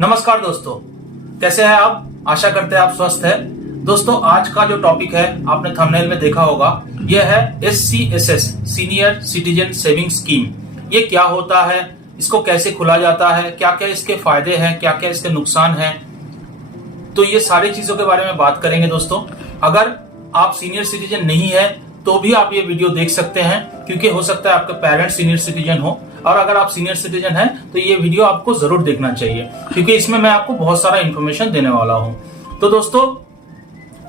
नमस्कार दोस्तों, कैसे हैं आप? आशा करते हैं आप स्वस्थ हैं। दोस्तों, आज का जो टॉपिक है आपने थंबनेल में देखा होगा, यह है SCSS senior citizen saving scheme. ये क्या होता है, इसको कैसे खुला जाता है, क्या क्या इसके फायदे हैं, क्या क्या इसके नुकसान हैं, तो ये सारी चीजों के बारे में बात करेंगे। दोस्तों, अगर आप सीनियर सिटीजन नहीं है तो भी आप ये वीडियो देख सकते हैं, क्योंकि हो सकता है आपके पेरेंट्स सीनियर सिटीजन हो, और अगर आप सीनियर सिटीजन हैं तो ये वीडियो आपको जरूर देखना चाहिए, क्योंकि इसमें मैं आपको बहुत सारा इंफॉर्मेशन देने वाला हूं। तो दोस्तों,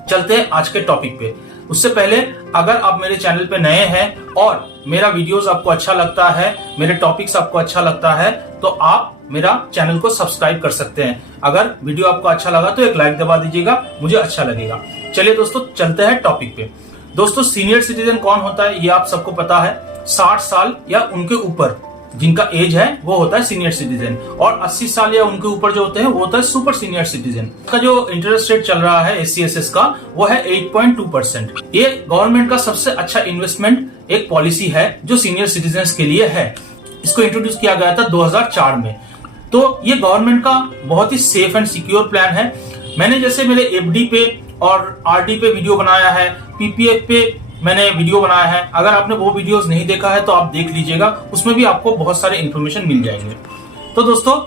चलते हैं आज के टॉपिक पे। उससे पहले, अगर आप मेरे चैनल पे नए हैं और मेरा वीडियोस आपको अच्छा लगता है, मेरे टॉपिक्स आपको अच्छा लगता है, तो आप मेरा चैनल को सब्सक्राइब कर सकते हैं। अगर वीडियो आपको अच्छा लगा तो एक लाइक दबा दीजिएगा, मुझे अच्छा लगेगा। चलिए दोस्तों, चलते हैं टॉपिक पे। दोस्तों, सीनियर सिटीजन कौन होता है ये आप सबको पता है। 60 साल या उनके ऊपर जिनका एज है वो होता है सीनियर सिटीजन, और 80 साल या उनके ऊपर जो होते हैं वो होता है सुपर सीनियर सिटीजन। का जो इंटरेस्ट रेट चल रहा है SCSS का, वो है 8.2%। ये गवर्नमेंट का सबसे अच्छा इन्वेस्टमेंट एक पॉलिसी है जो सीनियर सिटीजन के लिए है। इसको इंट्रोड्यूस किया गया था 2004 में। तो ये गवर्नमेंट का बहुत ही सेफ एंड सिक्योर प्लान है। मैंने जैसे मेरे FD पे और RD पे वीडियो बनाया है, PPF पे मैंने वीडियो बनाया है। अगर आपने वो वीडियोस नहीं देखा है तो आप देख लीजिएगा, उसमें भी आपको बहुत सारे इंफॉर्मेशन मिल जाएंगे। तो दोस्तों,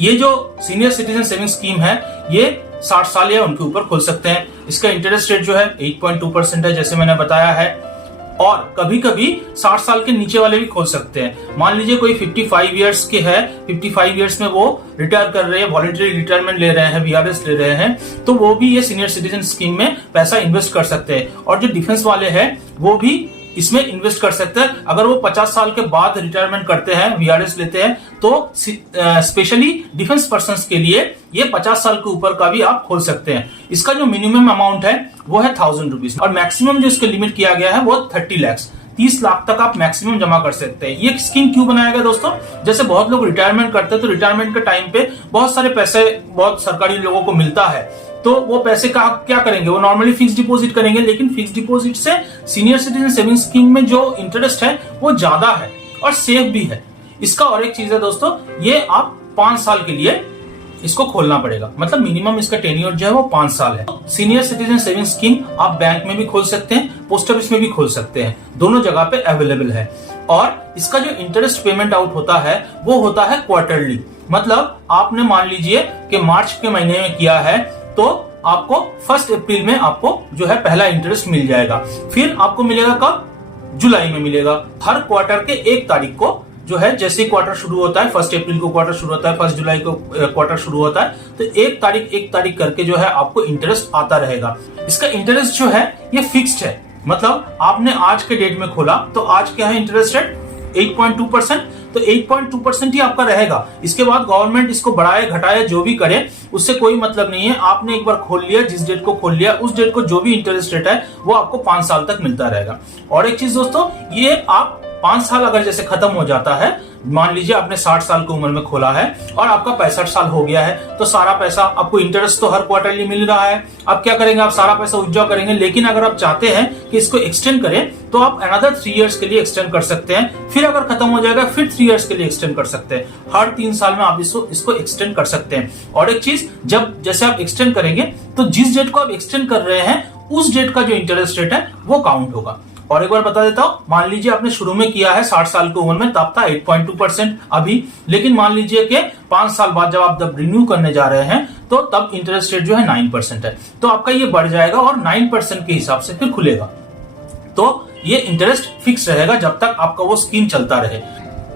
ये जो सीनियर सिटीजन सेविंग स्कीम है, ये 60 साल या उनके ऊपर खोल सकते हैं। इसका इंटरेस्ट रेट जो है 8.2% है, जैसे मैंने बताया है। और कभी कभी 60 साल के नीचे वाले भी खोल सकते हैं। मान लीजिए कोई 55 इयर्स के है, 55 इयर्स में वो रिटायर कर रहे हैं, वॉलंटरी रिटायरमेंट ले रहे हैं, VRS ले रहे हैं, तो वो भी ये सीनियर सिटीजन स्कीम में पैसा इन्वेस्ट कर सकते हैं। और जो डिफेंस वाले हैं वो भी इसमें इन्वेस्ट कर सकते हैं। अगर वो 50 साल के बाद रिटायरमेंट करते हैं, VRS लेते हैं, तो स्पेशली डिफेंस पर्सन्स के लिए ये 50 साल के ऊपर का भी आप खोल सकते हैं। इसका जो मिनिमम अमाउंट है वो है 1000 रुपीज, और मैक्सिमम जो इसके लिमिट किया गया है वो 30 लाख, 30 लाख तक आप मैक्सिमम जमा कर सकते हैं। ये स्कीम क्यों बनाया गया दोस्तों? जैसे बहुत लोग रिटायरमेंट करते हैं, तो रिटायरमेंट के टाइम पे बहुत सारे पैसे बहुत सरकारी लोगों को मिलता है, तो वो पैसे का क्या करेंगे? वो नॉर्मली फिक्स डिपॉजिट करेंगे, लेकिन फिक्स डिपॉजिट से सीनियर सिटीजन सेविंग स्कीम में जो इंटरेस्ट है वो ज्यादा है और सेफ भी है। इसका और एक चीज है दोस्तों, ये आप 5 साल के लिए इसको खोलना पड़ेगा, मतलब मिनिमम इसका टेन्योर जो है वो 5 साल है। सीनियर सिटीजन सेविंग स्कीम आप बैंक में भी खोल सकते हैं, पोस्ट ऑफिस में भी खोल सकते हैं, दोनों जगह पे अवेलेबल है। और इसका जो इंटरेस्ट पेमेंट आउट होता है वो होता है क्वार्टरली। मतलब आपने मान लीजिए कि मार्च के महीने में किया है, तो आपको 1 अप्रैल में आपको जो है पहला इंटरेस्ट मिल जाएगा। फिर आपको मिलेगा कब? जुलाई में मिलेगा। हर क्वार्टर के 1 तारीख को जो है, जैसे ही क्वार्टर शुरू होता है, 1 अप्रैल को क्वार्टर शुरू होता है, 1 जुलाई को क्वार्टर शुरू होता है, तो 1 तारीख करके जो है आपको इंटरेस्ट आता रहेगा। इसका इंटरेस्ट जो है ये फिक्स्ड है, मतलब आपने आज के डेट में खोला तो आज क्या है इंटरेस्ट रेट? 8.2%। तो 8.2% ही आपका रहेगा। इसके बाद गवर्नमेंट इसको बढ़ाए घटाए जो भी करे, उससे कोई मतलब नहीं है। आपने एक बार खोल लिया, जिस डेट को खोल लिया उस डेट को जो भी इंटरेस्ट रेट है वो आपको 5 साल तक मिलता रहेगा। और एक चीज दोस्तों, ये आप 5 साल अगर जैसे खत्म हो जाता है, मान लीजिए आपने 60 साल की उम्र में खोला है और आपका 65 साल हो गया है, तो सारा पैसा आपको इंटरेस्ट तो हर क्वार्टरली मिल रहा है। अब क्या करेंगे? आप सारा पैसा विथड्रॉ करेंगे। लेकिन अगर आप चाहते हैं कि इसको एक्सटेंड करें तो आप अनदर 3 इयर्स के लिए एक्सटेंड कर सकते हैं। फिर अगर खत्म हो जाएगा फिर 3 इयर्स के लिए एक्सटेंड कर सकते हैं। हर 3 साल में आप इसको एक्सटेंड कर सकते हैं। और एक चीज, जब जैसे आप एक्सटेंड करेंगे तो जिस डेट को आप एक्सटेंड कर रहे हैं उस डेट का जो इंटरेस्ट रेट है वो काउंट होगा। और एक बार बता देता हूं, मान लीजिए आपने शुरू में किया है 60 साल की उम्र में, तब था 8.2% अभी, लेकिन मान लीजिए कि 5 साल बाद जब आप जब रिन्यू करने जा रहे हैं तो तब इंटरेस्ट रेट जो है 9% है, तो आपका ये बढ़ जाएगा और 9% के हिसाब से फिर खुलेगा। तो ये इंटरेस्ट फिक्स रहेगा जब तक आपका वो स्कीम चलता रहे।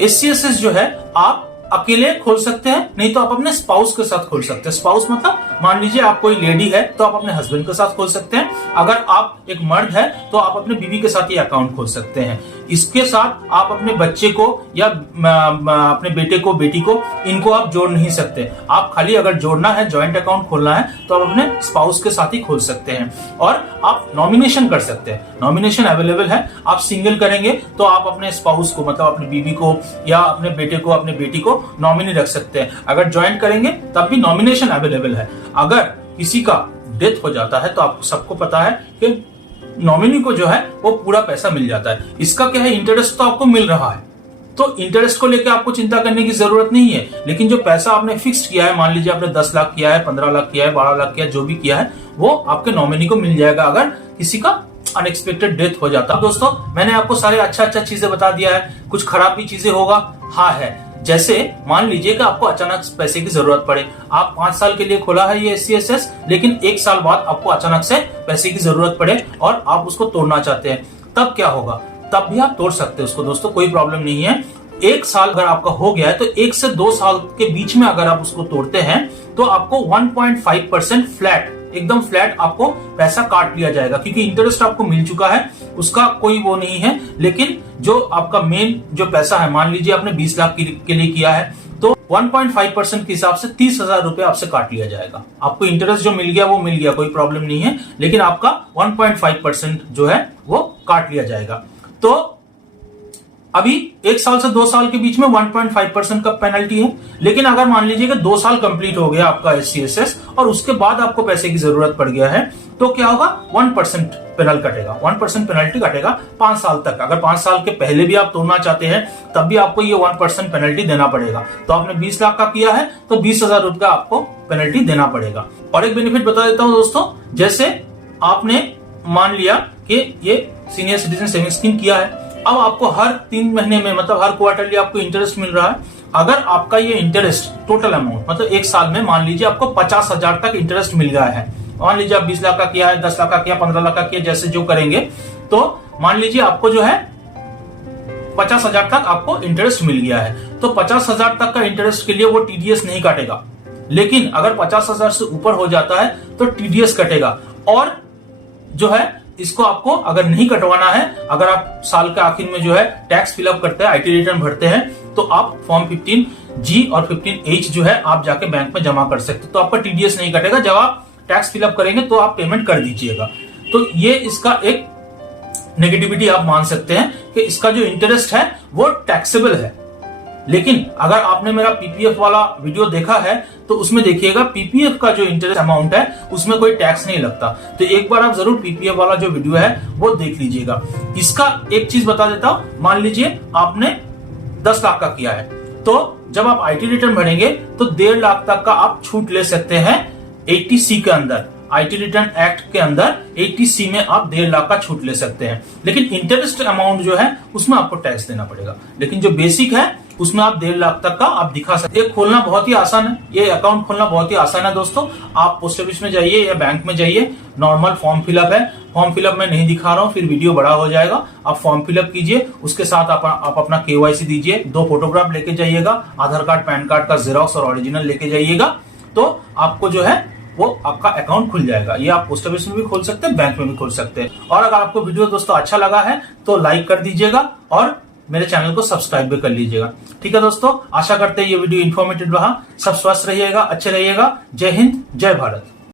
SCSS जो है आप अकेले खोल सकते हैं, नहीं तो आप अपने स्पाउस के साथ खोल सकते हैं। स्पाउस मतलब मान लीजिए आप कोई लेडी है तो आप अपने हस्बैंड के साथ खोल सकते हैं। अगर आप एक मर्द है तो आप अपने बीवी के साथ ये अकाउंट खोल सकते हैं। इसके साथ आप अपने बच्चे को या अपने बेटे को, बेटी को, इनको आप जोड़ नहीं सकते। आप खाली अगर जोड़ना है, ज्वाइंट अकाउंट खोलना है, तो आप अपने स्पाउस के साथ ही खोल सकते हैं। और आप नॉमिनेशन कर सकते हैं, नॉमिनेशन अवेलेबल है। आप सिंगल करेंगे तो आप अपने स्पाउस को, मतलब अपनी बीवी को या अपने बेटे को, अपने बेटी को नॉमिनी रख सकते हैं। अगर ज्वाइंट करेंगे तब भी नॉमिनेशन अवेलेबल है। अगर किसी का डेथ हो जाता है तो आपको सबको पता है कि नॉमिनी को जो है वो पूरा पैसा मिल जाता है। इसका क्या है, इंटरेस्ट तो आपको मिल रहा है, तो इंटरेस्ट को लेकर आपको चिंता करने की जरूरत नहीं है। लेकिन जो पैसा आपने फिक्स किया है, मान लीजिए आपने 10 लाख किया है, 15 लाख किया है, 12 लाख किया है, जो भी किया है वो आपके नॉमिनी को मिल जाएगा अगर किसी का अनएक्सपेक्टेड डेथ हो जाता है। दोस्तों मैंने आपको सारे अच्छा चीजें बता दिया है। कुछ खराब भी चीजें होगा, हाँ है। जैसे मान लीजिए कि आपको अचानक पैसे की जरूरत पड़े, आप 5 साल के लिए खोला है ये SCSS, लेकिन 1 साल बाद आपको अचानक से पैसे की जरूरत पड़े और आप उसको तोड़ना चाहते हैं, तब क्या होगा? तब भी आप तोड़ सकते हैं उसको दोस्तों, कोई प्रॉब्लम नहीं है। 1 साल अगर आपका हो गया है तो 1 से 2 साल के बीच में अगर आप उसको तोड़ते हैं तो आपको 1.5% फ्लैट, एकदम फ्लैट आपको पैसा काट लिया जाएगा, क्योंकि इंटरेस्ट आपको मिल चुका है, उसका कोई वो नहीं है। लेकिन जो आपका मेन जो पैसा है, मान लीजिए आपने 20 लाख के लिए किया है तो 1.5% के हिसाब से 30,000 रुपए आपसे काट लिया जाएगा। आपको इंटरेस्ट जो मिल गया वो मिल गया, कोई प्रॉब्लम नहीं है, लेकिन आपका 1.5% जो है वो काट लिया जाएगा। तो अभी 1 साल से 2 साल के बीच में 1.5% का पेनल्टी है। लेकिन अगर मान लीजिए कि 2 साल कंप्लीट हो गया आपका SCSS और उसके बाद आपको पैसे की जरूरत पड़ गया है तो क्या होगा? 1% पेनल कटेगा, 1% पेनल्टी कटेगा 5 साल तक। अगर 5 साल के पहले भी आप तोड़ना चाहते हैं तब भी आपको ये 1% पेनल्टी देना पड़ेगा। तो आपने 20 लाख का किया है तो 20,000 रुपए आपको पेनल्टी देना पड़ेगा। और एक बेनिफिट बता देता हूं दोस्तों, जैसे आपने मान लिया कि ये सीनियर सिटीजन सेविंग स्कीम किया है, अब आपको हर 3 महीने में, मतलब हर क्वार्टरली आपको इंटरेस्ट मिल रहा है। अगर आपका ये इंटरेस्ट टोटल अमाउंट, मतलब 1 साल में मान लीजिए आपको 50,000 तक इंटरेस्ट मिल गया है, मान लीजिए आप 20 लाख का किया है, 10 लाख का किया, 15 लाख का किया, जैसे जो करेंगे, तो मान लीजिए आपको जो है 50,000 तक आपको इंटरेस्ट मिल गया है। तो 50,000 तक का इंटरेस्ट के लिए वो TDS नहीं काटेगा, लेकिन अगर 50,000 से ऊपर हो जाता है तो TDS कटेगा। और जो है इसको आपको अगर नहीं कटवाना है, अगर आप साल के आखिर में जो है टैक्स फिलअप करते हैं, IT रिटर्न भरते हैं, तो आप फॉर्म 15G और 15H जो है आप जाके बैंक में जमा कर सकते, तो आपका TDS नहीं कटेगा। जब आप टैक्स फिलअप करेंगे तो आप पेमेंट कर दीजिएगा। तो ये इसका एक नेगेटिविटी आप मान सकते हैं कि इसका जो इंटरेस्ट है वो टैक्सेबल है। लेकिन अगर आपने मेरा PPF वाला वीडियो देखा है तो उसमें देखिएगा PPF का जो इंटरेस्ट अमाउंट है उसमें कोई टैक्स नहीं लगता। तो एक बार आप जरूर PPF वाला जो वीडियो है वो देख लीजिएगा। इसका एक चीज बता देता हूं, मान लीजिए आपने 10 लाख का किया है, तो जब आप IT रिटर्न भरेंगे तो 1.5 लाख तक का आप छूट ले सकते हैं 80C के अंदर। IT रिटर्न एक्ट के अंदर 80C में आप 1.5 लाख का छूट ले सकते हैं। लेकिन इंटरेस्ट अमाउंट जो है उसमें आपको टैक्स देना पड़ेगा। लेकिन जो बेसिक है उसमें आप 1.5 लाख तक का आप दिखा सकते हैं। खोलना बहुत ही आसान है, ये अकाउंट खोलना बहुत ही आसान है दोस्तों। आप पोस्ट ऑफिस में जाइए या बैंक में जाइए, नॉर्मल फॉर्म फिलअप है। फॉर्म फिलअप मैं नहीं दिखा रहा हूँ, फिर वीडियो बड़ा हो जाएगा। आप फॉर्म फिलअप कीजिए, उसके साथ आप अपना KYC दीजिए, 2 फोटोग्राफ लेके जाइएगा, आधार कार्ड, पैन कार्ड का जेरॉक्स और ओरिजिनल लेके जाइएगा, तो आपको जो है वो आपका अकाउंट खुल जाएगा। ये आप पोस्ट ऑफिस में भी खोल सकते हैं, बैंक में भी खोल सकते हैं। और अगर आपको वीडियो दोस्तों अच्छा लगा है तो लाइक कर दीजिएगा और मेरे चैनल को सब्सक्राइब भी कर लीजिएगा। ठीक है दोस्तों, आशा करते हैं ये वीडियो इन्फॉर्मेटिव रहा। सब स्वस्थ रहिएगा, अच्छे रहिएगा। जय हिंद, जय भारत।